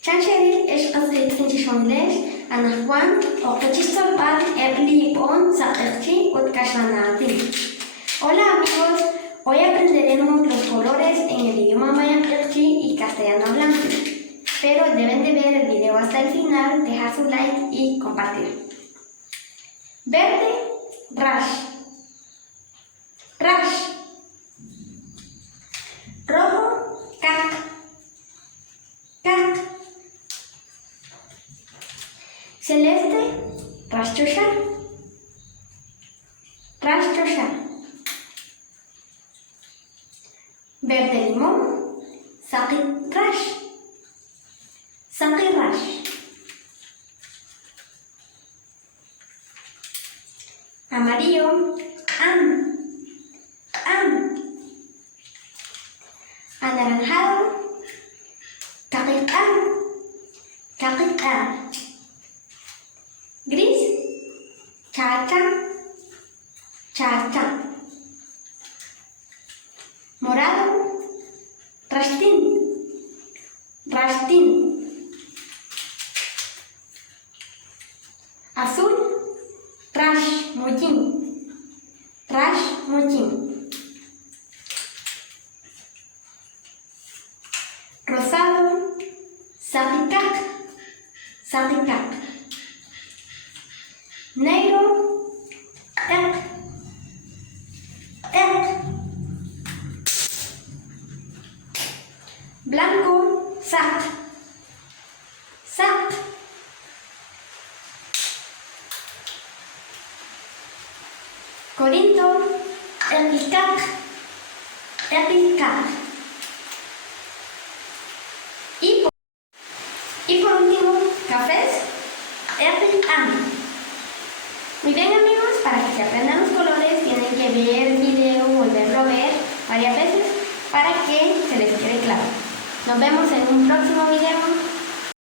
Chand Cheryl is een English Anahuan o Kachistorpal Eblipon Saterchi Utkashanati. Hola amigos, hoy aprenderemos los colores en el idioma maya y castellano hablante. Pero deben de ver el video hasta el final, dejar su like y compartir. Verde, rash. Rash. Rojo, cac. Cac. Celeste, rashchosha. Rashchosha. Verde limón, saqit rash. Saqit rash. Amarillo, am. Anaranjado, caquita. Gris, chacha. Morado, rastin. Azul, rash mojin. Rosado, sapicac. Negro, ek. Blanco, sac. Corinto, epicac. Y por último, cafés, am. Muy bien amigos, para que se aprendan los colores tienen que ver el video, volverlo a ver varias veces para que se les quede claro. Nos vemos en un próximo video.